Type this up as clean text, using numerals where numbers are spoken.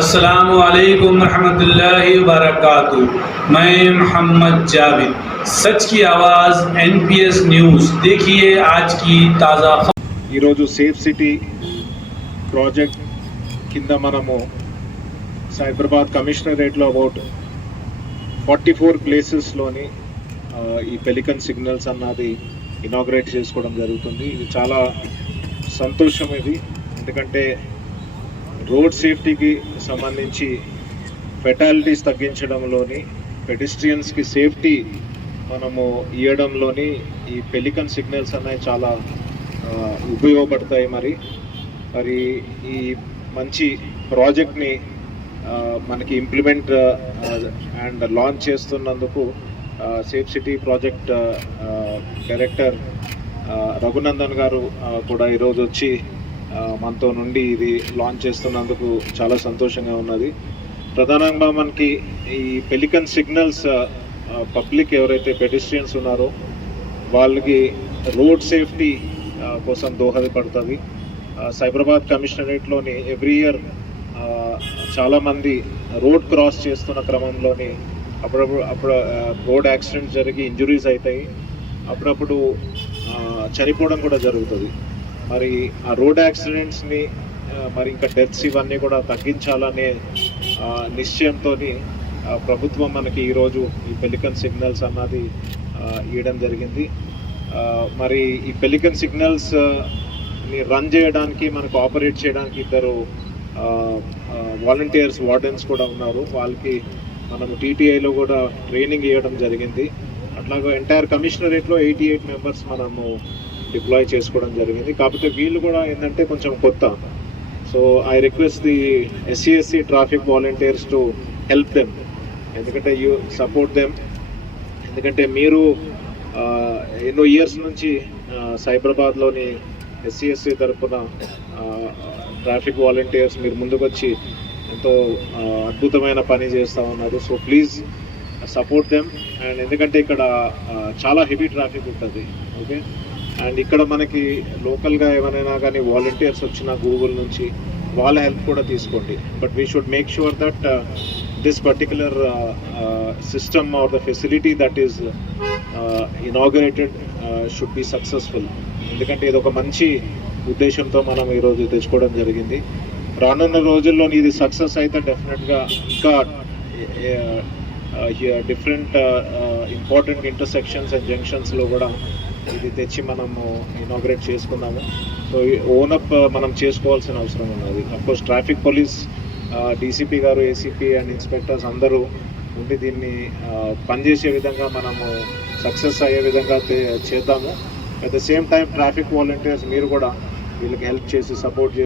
अस्सलामु अलैकुम रहमतुल्लाहि व बरकातुहू। मैं मोहम्मद जावेद, सच की आवाज़ NPS न्यूज़। देखिए आज की ताज़ा ఈరోజు సేఫ్ సిటీ ప్రాజెక్ట్ కింద మనము సైబరాబాద్ కమిషనరేట్లో అబౌట్ 44 ప్లేసెస్లోని ఈ పెలికన్ సిగ్నల్స్ అన్నది ఇనాగ్రేట్ చేసుకోవడం జరుగుతుంది. ఇది చాలా సంతోషం. ఇది ఎందుకంటే రోడ్ సేఫ్టీకి సంబంధించి ఫెటాలిటీస్ తగ్గించడంలోని, పెడిస్ట్రియన్స్కి సేఫ్టీ మనము ఇవ్వడంలోని ఈ పెలికన్ సిగ్నల్స్ అనేవి చాలా ఉపయోగపడతాయి. మరి ఈ మంచి ప్రాజెక్ట్ని మనకి ఇంప్లిమెంట్ అండ్ లాంచ్ చేస్తున్నందుకు safe city project director Raghunandan గారు కూడా ఈరోజు వచ్చి మనతో నుండి ఇది లాంచ్ చేస్తున్నందుకు చాలా సంతోషంగా ఉన్నది. ప్రధానంగా మనకి ఈ పెలికన్ సిగ్నల్స్ పబ్లిక్ ఎవరైతే పెడిస్ట్రియన్స్ ఉన్నారో వాళ్ళకి రోడ్ సేఫ్టీ కోసం దోహదపడుతుంది. సైబరాబాద్ కమిషనరేట్లోని ఎవ్రీ ఇయర్ చాలామంది రోడ్ క్రాస్ చేస్తున్న క్రమంలోని అప్పుడప్పుడు రోడ్ యాక్సిడెంట్స్ జరిగి ఇంజురీస్ అవుతాయి, అప్పుడప్పుడు చనిపోవడం కూడా జరుగుతుంది. మరి ఆ రోడ్ యాక్సిడెంట్స్ని మరి ఇంకా డెత్స్ ఇవన్నీ కూడా తగ్గించాలనే నిశ్చయంతో ప్రభుత్వం మనకి ఈరోజు ఈ పెలికన్ సిగ్నల్స్ అన్నది ఇవ్వడం జరిగింది. మరి ఈ పెలికన్ సిగ్నల్స్ని రన్ చేయడానికి, మనకు ఆపరేట్ చేయడానికి ఇద్దరు వాలంటీర్స్, వార్డెన్స్ కూడా ఉన్నారు. వాళ్ళకి మనము TTIలో కూడా ట్రైనింగ్ ఇవ్వడం జరిగింది. అట్లాగే ఎంటైర్ కమిషనరేట్లో 88 మెంబర్స్ మనము డిప్లాయ్ చేసుకోవడం జరిగింది. కాకపోతే వీళ్ళు కూడా ఏంటంటే కొంచెం కొత్త. So I request the SCSC traffic volunteers to help them, ఎందుకంటే యూ సపోర్ట్ దెమ్. ఎందుకంటే మీరు ఎన్నో ఇయర్స్ నుంచి సైబరాబాద్లోని SCSC తరఫున ట్రాఫిక్ వాలంటీర్స్ మీరు ముందుకు వచ్చి ఎంతో అద్భుతమైన పని చేస్తూ ఉన్నారు. So please support them. And ఎందుకంటే ఇక్కడ చాలా హెవీ ట్రాఫిక్ ఉంటుంది. ఓకే, అండ్ ఇక్కడ మనకి లోకల్గా ఏమైనా కానీ వాలంటీర్స్ వచ్చిన గూగుల్ నుంచి వాళ్ళ హెల్ప్ కూడా తీసుకోండి. But we should make sure that this particular system or the facility that is inaugurated should be successful. ఎందుకంటే ఇది ఒక మంచి ఉద్దేశంతో మనం ఈరోజు తెచ్చుకోవడం జరిగింది. రానున్న రోజుల్లో ఇది సక్సెస్ అయితే డెఫినెట్గా ఇంకా డిఫరెంట్ ఇంపార్టెంట్ ఇంటర్సెక్షన్స్ అండ్ జంక్షన్స్లో కూడా ఇది తెచ్చి మనము ఇనాగ్రేట్ చేసుకున్నాము. సో ఓనప్ మనం చేసుకోవాల్సిన అవసరం ఉన్నది. అఫ్కోర్స్ ట్రాఫిక్ పోలీస్, DCP గారు, ACP అండ్ ఇన్స్పెక్టర్స్ అందరూ ఉండి దీన్ని పనిచేసే విధంగా మనము సక్సెస్ అయ్యే విధంగా చేద్దాము. At the same time traffic volunteers మీరు కూడా వీళ్ళకి హెల్ప్ చేసి సపోర్ట్